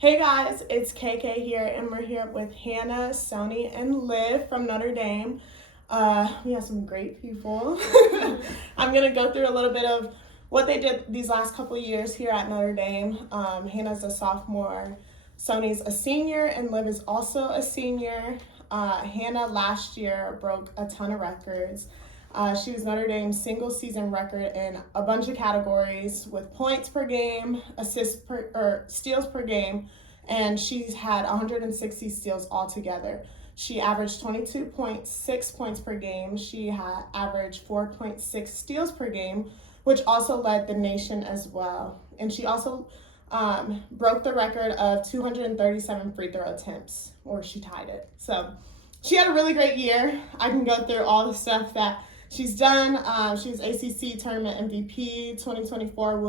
Hey guys, it's KK here, and we're here with Hannah, Sonia, and Liv from Notre Dame. We have some great people. I'm going to go through a little bit of what they did these last couple of years here at Notre Dame. Hannah's a sophomore, Sonia's a senior, and Liv is also a senior. Hannah last year broke a ton of records. She was Notre Dame's single season record in a bunch of categories with points per game, steals per game, and she's had 160 steals altogether. She averaged 22.6 points per game. She had averaged 4.6 steals per game, which also led the nation as well. And she also broke the record of 237 free throw attempts, or she tied it. So she had a really great year. I can go through all the stuff that she's done. She was ACC Tournament MVP 2024,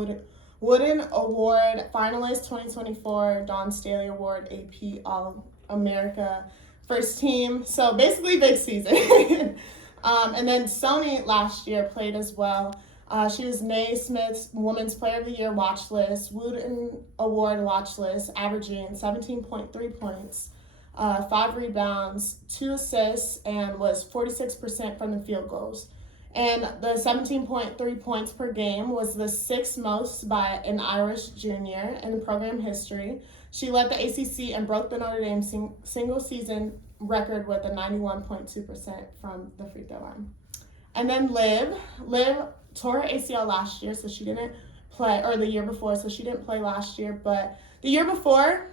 Wooden Award finalist 2024, Dawn Staley Award AP All-America first team. So basically big season. And then Sony last year played as well. She was Naismith's Women's Player of the Year watch list, Wooden Award watch list, averaging 17.3 points. 5 rebounds, 2 assists, and was 46% from the field goals. And the 17.3 points per game was the 6th most by an Irish junior in program history. She led the ACC and broke the Notre Dame single season record with a 91.2% from the free throw line. And then Liv tore her ACL last year, so she didn't play, or the year before, so she didn't play last year. But the year before,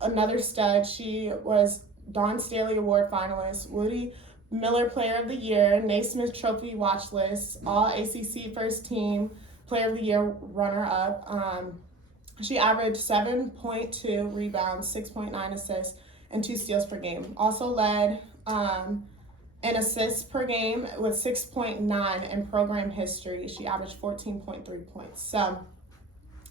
another stud. She was Dawn Staley Award finalist, Woody Miller Player of the Year, Naismith Trophy watch list, All ACC First Team Player of the Year runner-up. She averaged 7.2 rebounds, 6.9 assists, and 2 steals per game. Also led in assists per game with 6.9 in program history. She averaged 14.3 points. So,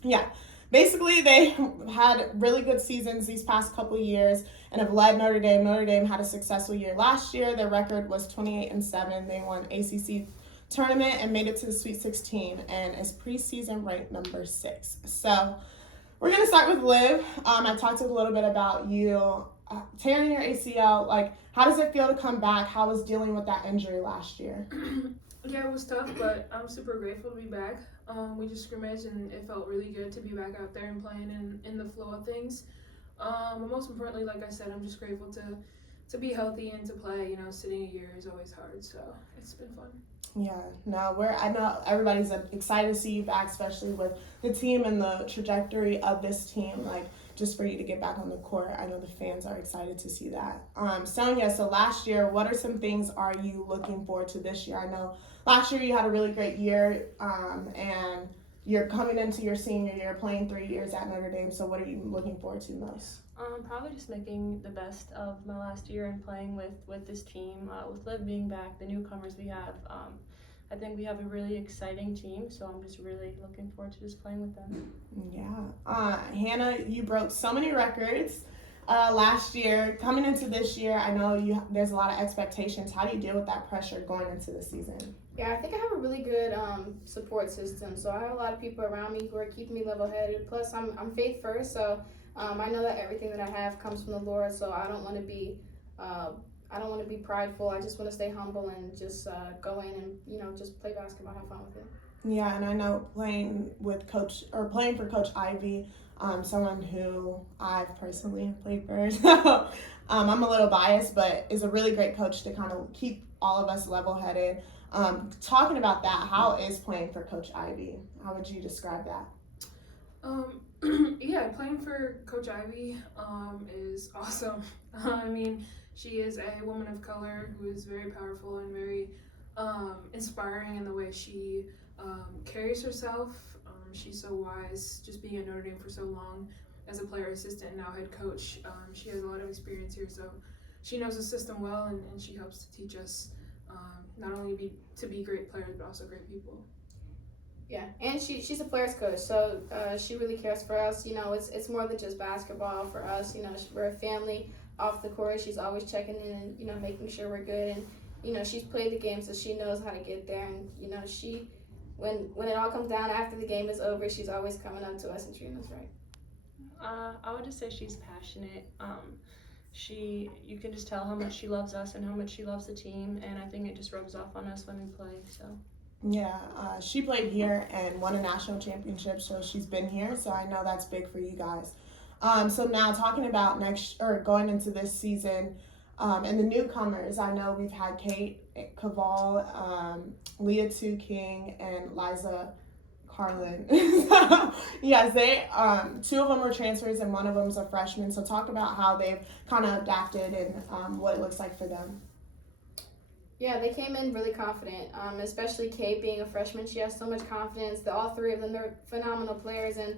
yeah. Basically, they had really good seasons these past couple years and have led Notre Dame. Notre Dame had a successful year last year. Their record was 28-7. They won ACC tournament and made it to the Sweet 16 and is preseason ranked number 6. So we're going to start with Liv. I talked a little bit about you tearing your ACL. Like, how does it feel to come back? How was dealing with that injury last year? Yeah, it was tough, but I'm super grateful to be back. We just scrimmaged, and it felt really good to be back out there and playing in the flow of things. But most importantly, like I said, I'm just grateful to be healthy and to play. You know, sitting a year is always hard, so it's been fun. Yeah, no, I know everybody's excited to see you back, especially with the team and the trajectory of this team. Like, just for you to get back on the court, I know the fans are excited to see that. Sonia, so last year, what are some things are you looking forward to this year? I know last year you had a really great year, and you're coming into your senior year, playing 3 years at Notre Dame. So what are you looking forward to most? Probably just making the best of my last year and playing with this team. With Liv being back, the newcomers we have, I think we have a really exciting team, so I'm just really looking forward to just playing with them. Yeah. Hannah, you broke so many records last year. Coming into this year, I know there's a lot of expectations. How do you deal with that pressure going into the season? Yeah, I think I have a really good support system. So I have a lot of people around me who are keeping me level-headed. Plus, I'm faith first, so I know that everything that I have comes from the Lord. So I don't want to be prideful. I just want to stay humble and just go in and just play basketball, have fun with it. Yeah, and I know playing for Coach Ivy, someone who I've personally played for. So I'm a little biased, but is a really great coach to kind of keep all of us level-headed. Talking about that, how is playing for Coach Ivy? How would you describe that? Yeah, playing for Coach Ivy is awesome. I mean, she is a woman of color who is very powerful and very inspiring in the way she carries herself. She's so wise, just being at Notre Dame for so long as a player assistant and now head coach. She has a lot of experience here, so she knows the system well, and she helps to teach us not only to be great players, but also great people. Yeah, and she's a players coach, so she really cares for us. You know, it's more than just basketball for us. You know, we're a family off the court. She's always checking in and making sure we're good. And she's played the game, so she knows how to get there. And she when it all comes down after the game is over, she's always coming up to us and treating us right. I would just say she's passionate. You can just tell how much she loves us and how much she loves the team, and I think it just rubs off on us when we play. So. Yeah, she played here and won a national championship, so she's been here. So I know that's big for you guys. So now talking about going into this season, and the newcomers, I know we've had Kate Caval, Leah Tu King, and Liza Carlin. So, yes, they two of them are transfers and one of them is a freshman. So talk about how they've kind of adapted and what it looks like for them. Yeah, they came in really confident, especially Kate being a freshman. She has so much confidence. All three of them, they're phenomenal players, and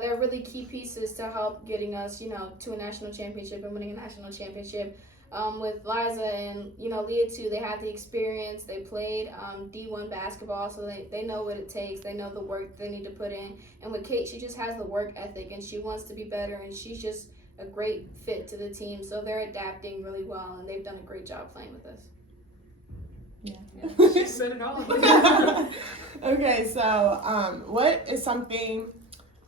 they're really key pieces to help getting us, to a national championship and winning a national championship. With Liza and, Leah too, they had the experience. They played D1 basketball, so they know what it takes. They know the work they need to put in. And with Kate, she just has the work ethic, and she wants to be better, and she's just a great fit to the team. So they're adapting really well, and they've done a great job playing with us. Yeah. She said it all. Okay, so what is something,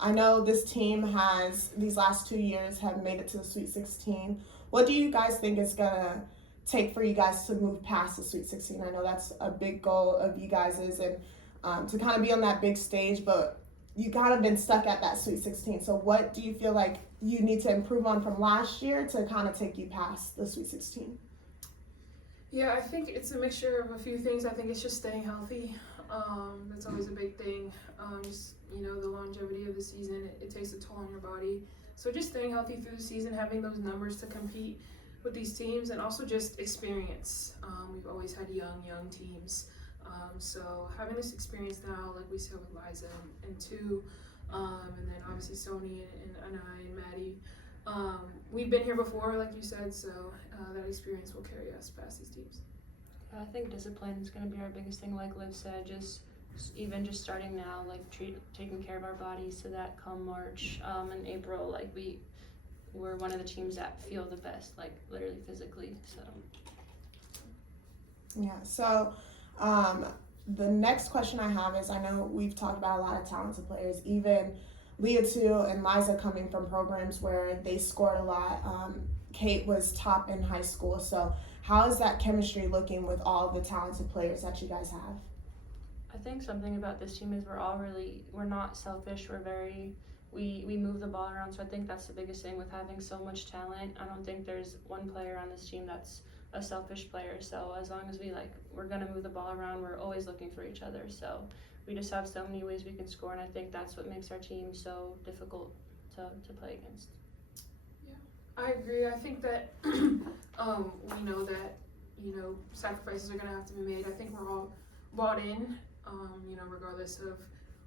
I know this team has, these last 2 years, have made it to the Sweet 16. What do you guys think is going to take for you guys to move past the Sweet 16? I know that's a big goal of you guys' and to kind of be on that big stage, but you kind of been stuck at that Sweet 16. So what do you feel like you need to improve on from last year to kind of take you past the Sweet 16? Yeah, I think it's a mixture of a few things. I think it's just staying healthy. That's always a big thing. Just, the longevity of the season, it takes a toll on your body. So just staying healthy through the season, having those numbers to compete with these teams, and also just experience. We've always had young teams. So having this experience now, like we said with Liza and Tu, and then obviously Sonia and I and Maddie, we've been here before, like you said, so that experience will carry us past these teams. I think discipline is going to be our biggest thing, like Liv said, just starting now, like taking care of our bodies so that come March and April, like we're one of the teams that feel the best, like literally physically. So yeah, so the next question I have is, I know we've talked about a lot of talented players, even Leah too and Liza coming from programs where they scored a lot. Kate was top in high school, so how is that chemistry looking with all the talented players that you guys have? I think something about this team is we're not selfish. We move the ball around, so I think that's the biggest thing with having so much talent. I don't think there's one player on this team that's a selfish player. So as long as we're gonna move the ball around, we're always looking for each other. So we just have so many ways we can score, and I think that's what makes our team so difficult to play against. Yeah, I agree. I think that we know that sacrifices are gonna have to be made. I think we're all bought in. Regardless of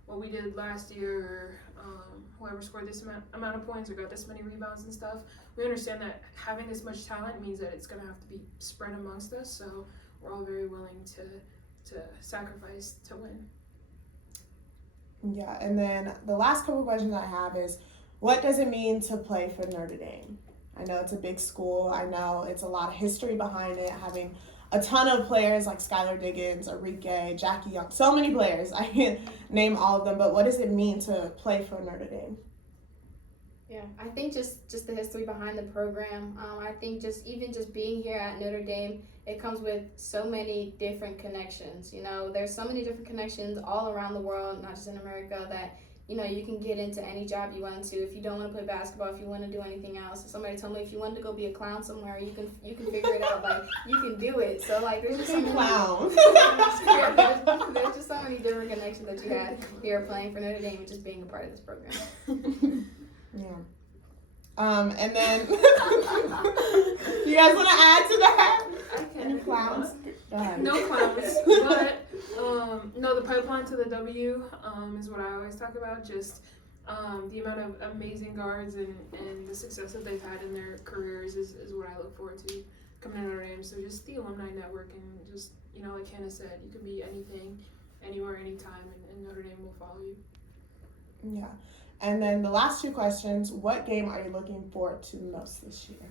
what we did last year, or whoever scored this amount of points or got this many rebounds and stuff, we understand that having this much talent means that it's going to have to be spread amongst us, so we're all very willing to sacrifice to win. Yeah, and then the last couple questions I have is, what does it mean to play for Notre Dame? I know it's a big school. I know it's a lot of history behind it, having a ton of players like Skylar Diggins, Enrique, Jackie Young, so many players. I can't name all of them, but what does it mean to play for Notre Dame? Yeah, I think just the history behind the program. I think just being here at Notre Dame, it comes with so many different connections. There's so many different connections all around the world, not just in America, that you can get into any job you want to. If you don't want to play basketball, if you want to do anything else. Somebody told me if you wanted to go be a clown somewhere, you can figure it out. Like, you can do it. So there's just so many clown. there's just so many different connections that you had here playing for Notre Dame and just being a part of this program. Yeah. And then you guys want to add to that? Any clowns? Go ahead. No clowns, but no, the pipeline to the W is what I always talk about. Just the amount of amazing guards and the success that they've had in their careers is what I look forward to coming to Notre Dame. So just the alumni network, and just, like Hannah said, you can be anything, anywhere, anytime, and Notre Dame will follow you. Yeah. And then the last two questions, what game are you looking forward to most this year?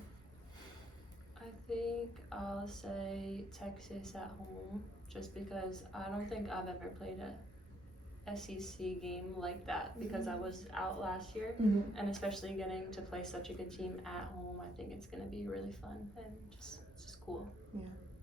I think I'll say Texas at home, just because I don't think I've ever played SEC game like that because I was out last year, and especially getting to play such a good team at home, I think it's gonna be really fun and just cool. Yeah.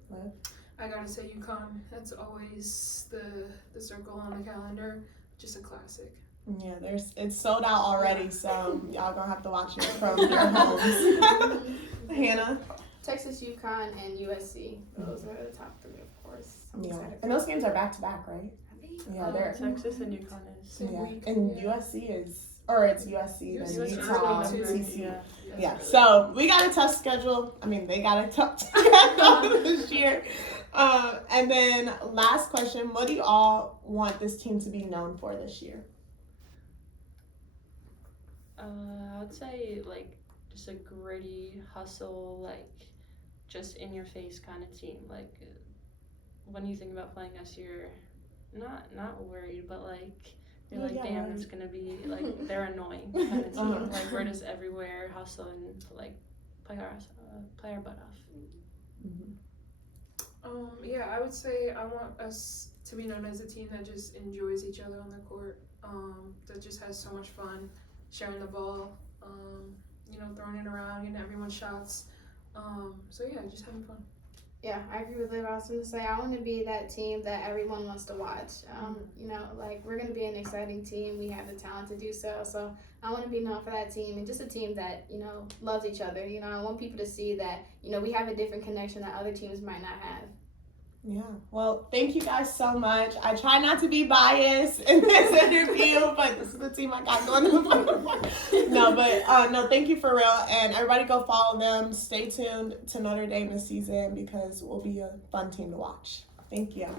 Liv? I gotta say UConn. That's always the circle on the calendar. Just a classic. Yeah, it's sold out already, so y'all gonna have to watch it from your homes. Hannah? Texas, UConn, and USC. Those are the top three, of course. I'm Yeah, excited. and those games are back to back, right? I think. Yeah, they're Texas and UConn is. Same yeah, week. and Yeah. USC is, or it's USC then USC is Utah, early, too. TCU. Yeah. Yeah, so we got a tough schedule. I mean, they got a tough schedule this year. And then last question, what do you all want this team to be known for this year? I would say like just a gritty hustle, like just in your face kind of team. Like when you think about playing us, you're not worried, but like you're like, damn, it's gonna be like they're annoying kind of team. Like we're just everywhere hustling to like play our butt off. Yeah, I would say I want us to be known as a team that just enjoys each other on the court. That just has so much fun sharing the ball. Throwing it around, getting everyone's shots. So yeah, just having fun. Yeah, I agree with Liv. I was going to say, I want to be that team that everyone wants to watch. We're going to be an exciting team. We have the talent to do so. So I want to be known for that team and just a team that, loves each other. I want people to see that, we have a different connection that other teams might not have. Yeah, well, thank you guys so much. I try not to be biased in this interview, but this is the team I got going to the Final. No, thank you for real. And everybody go follow them. Stay tuned to Notre Dame this season because it will be a fun team to watch. Thank you.